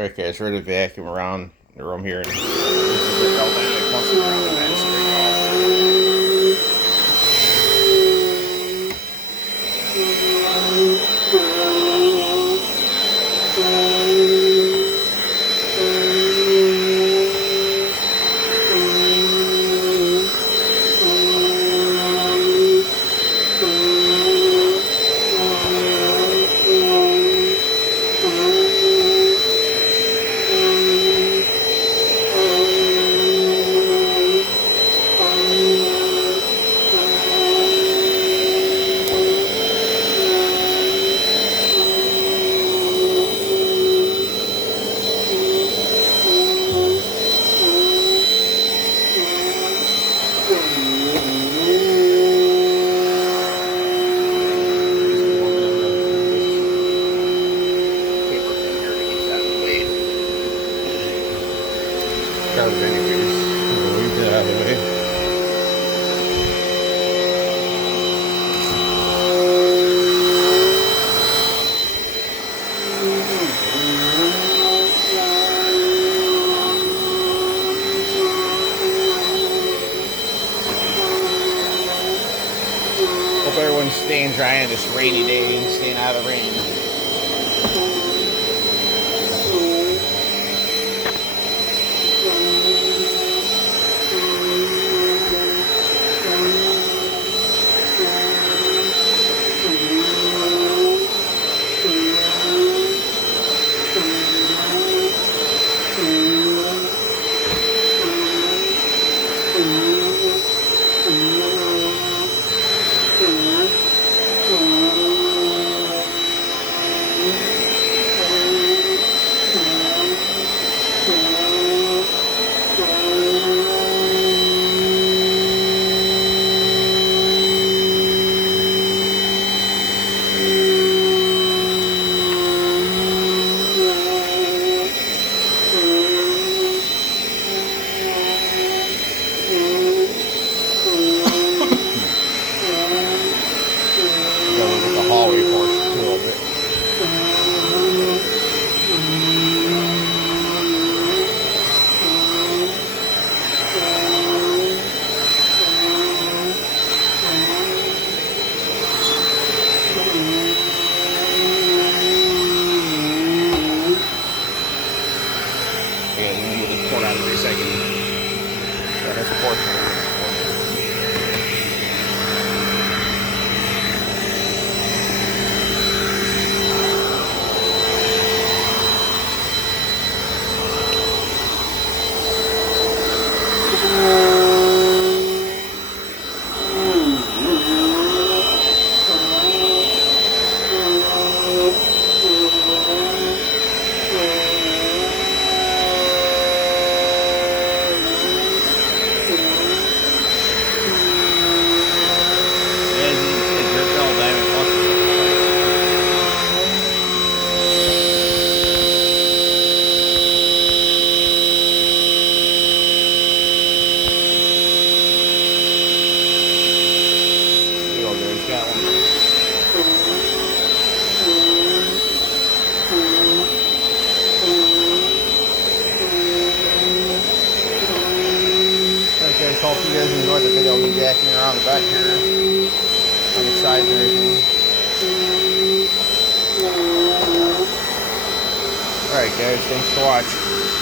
Okay, it's ready to vacuum around the room here. And this is the belt that comes around the vents. Anyways, we'll leave that out of the way. Hope everyone's staying dry on this rainy day and staying out of the rain. Hallway porch a little bit. Yeah, we'll just pour it out in 3 seconds. Yeah, that's a porch. Guys, hope you guys enjoyed the video of me jacking around the back here on the sides and everything. Alright guys, thanks for watching.